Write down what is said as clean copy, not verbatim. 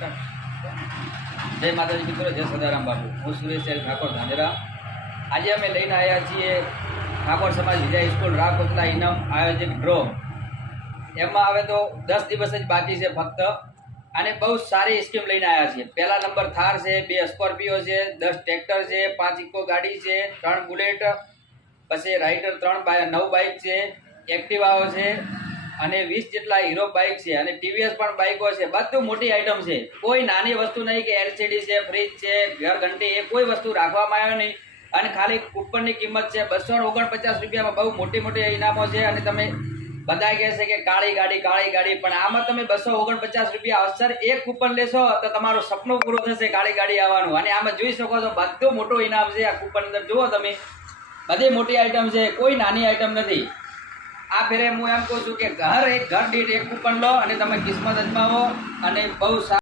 જય માતાજી મિત્રો, જય સદારામ બાપુ। હું સુરેશ ઠાકોર ધાનેરા। આજે અમે લઈને આવ્યા છીએ ઠાકોર સમાજ વિજય સ્કૂલ રાકોટલા ઇનામ આયોજક ડ્રો। એમાં હવે તો 10 દિવસ જ બાકી છે ફક્ત, અને બહુ સારી સ્કીમ લઈને આવ્યા છીએ। પહેલા નંબર થાર છે, 2 સ્કોર્પિયો છે, 10 ટ્રેક્ટર છે, 5 ઇકો ગાડી છે, 3 બુલેટ, પછી રાઇડર 9 બાઇક છે, એક્ટિવાઓ છે અને 20 જેટલા હીરો બાઇક છે અને ટીવીએસ પણ બાઇકો છે। બધું મોટી આઈટમ છે, કોઈ નાની વસ્તુ નહીં કે એલસીડી છે, ફ્રીજ છે, ઘર ઘંટી, એ કોઈ વસ્તુ રાખવામાં આવ્યો નહીં। અને ખાલી કૂપનની કિંમત છે 249 રૂપિયામાં બહુ મોટી મોટી ઇનામો છે। અને તમે બધા કહે છે કે કાળી ગાડી, પણ આમાં તમે 249 રૂપિયા અસર એક કૂપન લેશો તો તમારું સપનું પૂરું થશે કાળી ગાડી આવવાનું। અને આમાં જોઈ શકો છો બધું મોટું ઇનામ છે। આ કૂપન અંદર જુઓ તમે, બધી મોટી આઈટમ છે, કોઈ નાની આઈટમ નથી। આ ફેરે હું એમ કહું છું કે ઘર દીઠ એક કૂપન લો અને તમે કિસ્મત અજમાવો અને બહુ સારું